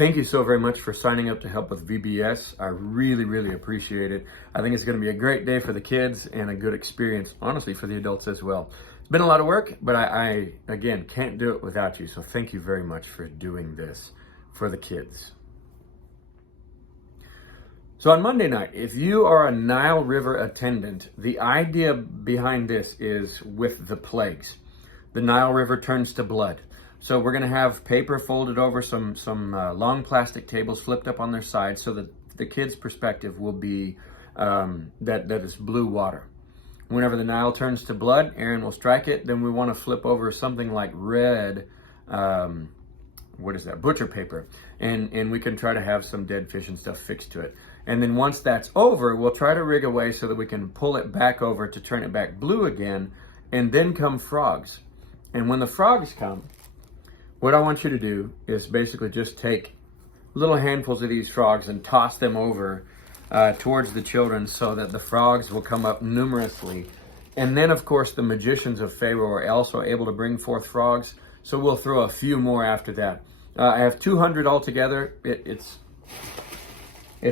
Thank you so very much for signing up to help with VBS. I really, really appreciate it. I think it's going to be a great day for the kids and a good experience, honestly, for the adults as well. It's been a lot of work, but I again, can't do it without you. So thank you very much for doing this for the kids. So on Monday night, if you are a Nile River attendant, the idea behind this is with the plagues. The Nile River turns to blood. So we're going to have paper folded over some long plastic tables flipped up on their sides so that the kids' perspective will be that it's blue water. Whenever the Nile turns to blood, Aaron will strike it. Then we want to flip over something like red, butcher paper. And we can try to have some dead fish and stuff fixed to it. And then once that's over, we'll try to rig a way so that we can pull it back over to turn it back blue again. And then come frogs. And when the frogs come, what I want you to do is basically just take little handfuls of these frogs and toss them over towards the children so that the frogs will come up numerously. And then, of course, the magicians of Pharaoh are also able to bring forth frogs. So we'll throw a few more after that. I have 200 altogether. It's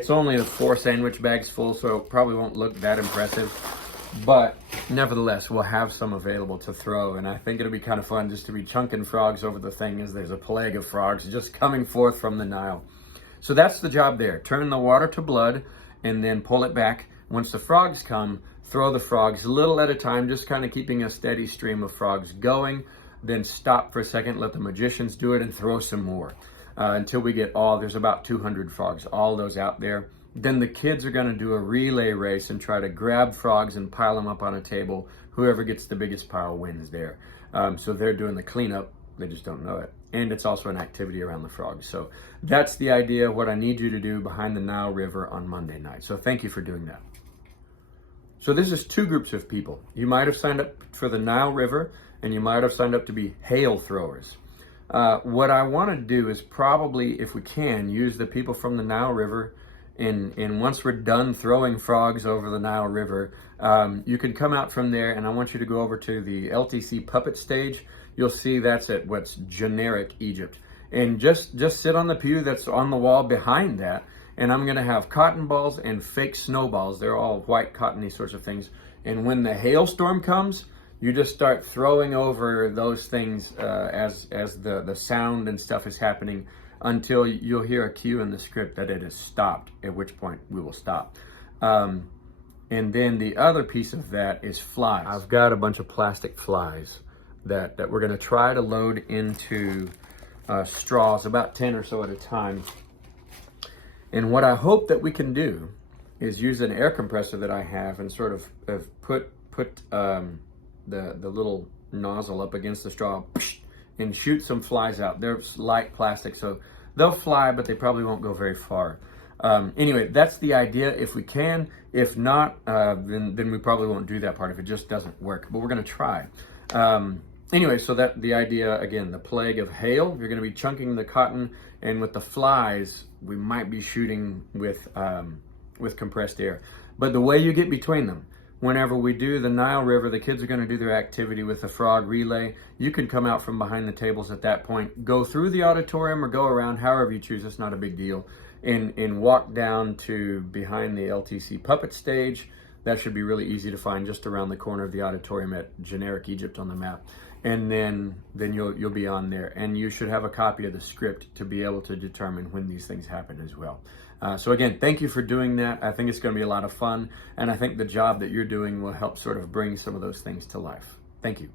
only 4 sandwich bags full, so it probably won't look that impressive. But nevertheless, we'll have some available to throw, and I think it'll be kind of fun just to be chunking frogs over the thing as there's a plague of frogs just coming forth from the Nile. So that's the job there. Turn the water to blood and then pull it back. Once the frogs come, throw the frogs little at a time, just kind of keeping a steady stream of frogs going. Then stop for a second, let the magicians do it, and throw some more until we get there's about 200 frogs, all those out there. Then the kids are going to do a relay race and try to grab frogs and pile them up on a table. Whoever gets the biggest pile wins there. So they're doing the cleanup. They just don't know it. And it's also an activity around the frogs. So that's the idea, what I need you to do behind the Nile River on Monday night. So thank you for doing that. So this is 2 groups of people. You might have signed up for the Nile River, and you might have signed up to be hail throwers. What I want to do is probably, if we can, use the people from the Nile River. And once we're done throwing frogs over the Nile River, you can come out from there, and I want you to go over to the LTC puppet stage. You'll see that's at what's generic Egypt. And just sit on the pew that's on the wall behind that, and I'm going to have cotton balls and fake snowballs. They're all white, cottony sorts of things. And when the hailstorm comes, you just start throwing over those things as the sound and stuff is happening, until you'll hear a cue in the script that it has stopped, at which point we will stop. And then the other piece of that is flies. I've got a bunch of plastic flies that we're going to try to load into straws, about 10 or so at a time. And what I hope that we can do is use an air compressor that I have and sort of put the little nozzle up against the straw and shoot some flies out. They're light plastic, so they'll fly, but they probably won't go very far. Anyway, that's the idea if we can. If not, then we probably won't do that part if it just doesn't work, but we're going to try. Anyway, so that the idea, again, the plague of hail, you're going to be chunking the cotton, and with the flies, we might be shooting with compressed air. But the way you get between them, whenever we do the Nile River, the kids are going to do their activity with the frog relay. You can come out from behind the tables at that point, go through the auditorium or go around, however you choose. It's not a big deal. And walk down to behind the LTC puppet stage. That should be really easy to find, just around the corner of the auditorium at generic Egypt on the map. And then you'll be on there. And you should have a copy of the script to be able to determine when these things happen as well. So again, thank you for doing that. I think it's going to be a lot of fun. And I think the job that you're doing will help sort of bring some of those things to life. Thank you.